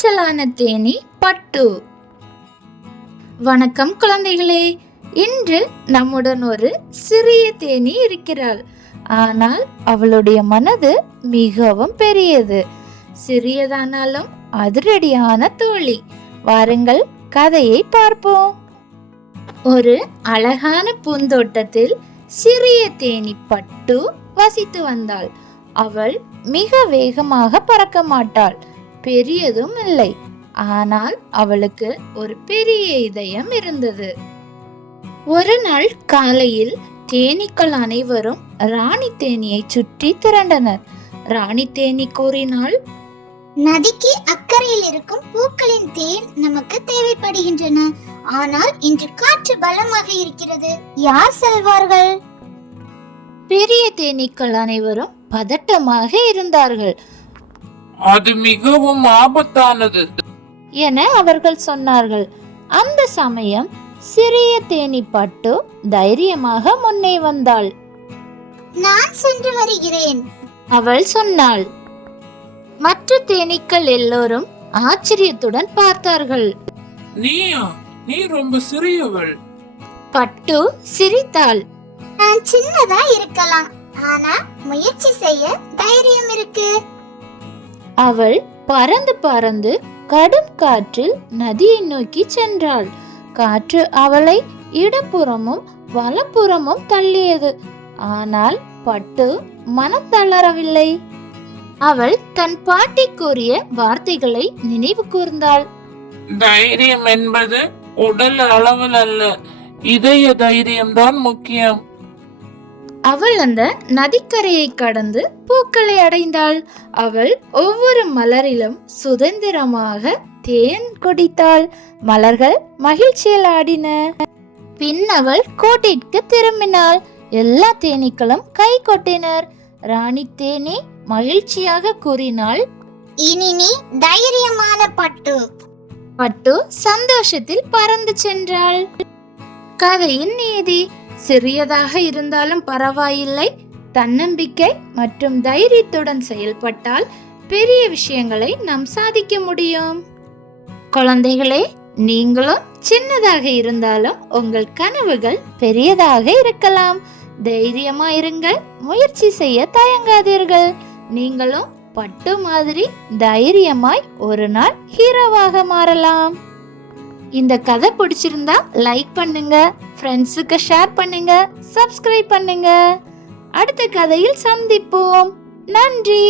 துணிச்சலான தேனி பட்டு. வணக்கம் குழந்தைகளே. இன்று நம்முடன் ஒரு சிறிய தேனி இருக்கிறாள். ஆனால் அவளுடைய மனது மிகவும் பெரியது. சிறியதானாலும் அதிரடியான தோழி. வாருங்கள், கதையை பார்ப்போம். ஒரு அழகான பூந்தோட்டத்தில் சிறிய தேனி பட்டு வசித்து வந்தாள். அவள் மிக வேகமாக பறக்க மாட்டாள், பெரியதும் இல்லை. ஆனால் அவளுக்கு ஒரு பெரிய இதயம் இருந்தது. ஒரு நாள் காலையில் தேனீக்கள் அனைவரும் ராணி தேனியை சுற்றி திரண்டனர். ராணி தேனி கூறினாள், நதிக்கு அக்கறையில் இருக்கும் பூக்களின் தேன் நமக்கு தேவைப்படுகின்றன. ஆனால் இன்று காற்று பலமாக இருக்கிறது. யார் செல்வார்கள்? பெரிய தேனீக்கள் அனைவரும் பதட்டமாக இருந்தார்கள். அது மிகவும் ஆபத்தானது என அவர்கள் சொன்னார்கள். அந்த சமயம் சிறிய தேனி பட்டு தைரியமாக முன்னே வந்தாள். நான் சென்று வருகிறேன், அவள் சொன்னாள். மற்ற தேனீக்கள் எல்லோரும் ஆச்சரியத்துடன் பார்த்தார்கள். நீயா? நீ ரொம்ப சிறியவள். பட்டு சிரித்தாள். நான் சின்னதா இருக்கலாம், ஆனா முயற்சி செய்ய தைரியம் இருக்கு. அவள் பறந்து பறந்து கடும் காற்றில் நதியை நோக்கி சென்றாள். காற்று அவளை இடப்புறமும் வலப்புறமும் தள்ளியது. ஆனால் பட்டு மனம் தளரவில்லை. அவள் தன் பாட்டி கூறிய வார்த்தைகளை நினைவு கூர்ந்தாள். தைரியம் என்பது உடல் அளவில் அல்ல, இதய தைரியம்தான் முக்கியம். அவள் அந்த நதிக்கரையை கடந்து பூக்களை அடைந்தாள். அவள் ஒவ்வொரு மலரிலும் சுதந்திரமாக தேன் குடித்தாள். மலர்கள் மகிழ்ச்சியில் ஆடின. பின் அவள் கூட்டிற்கு திரும்பினாள். எல்லா தேனீக்களும் கை கொட்டினர். ராணி தேனி மகிழ்ச்சியாக கூறினாள், இனி நீ தைரியமான பட்டு. பட்டு சந்தோஷத்தில் பறந்து சென்றாள். கதையின் நீதி: சிறியதாக இருந்தாலும் பரவாயில்லை, தன்னம்பிக்கை மற்றும் தைரியத்துடன் செயல்பட்டால் பெரிய விஷயங்களை நாம் சாதிக்க முடியும். குழந்தைகளே, நீங்களும் சின்னதாக இருந்தாலும் உங்கள் கனவுகள் பெரியதாக இருக்கலாம். தைரியமா இருங்கள், முயற்சி செய்ய தயங்காதீர்கள். நீங்களும் பட்டு மாதிரி தைரியமாய் ஒரு நாள் ஹீரோவாக மாறலாம். இந்த கதை பிடிச்சிருந்தா லைக் பண்ணுங்க, ஃப்ரெண்ட்ஸுக்கு ஷேர் பண்ணுங்க, சப்ஸ்கிரைப் பண்ணுங்க. அடுத்த கதையில் சந்திப்போம். நன்றி.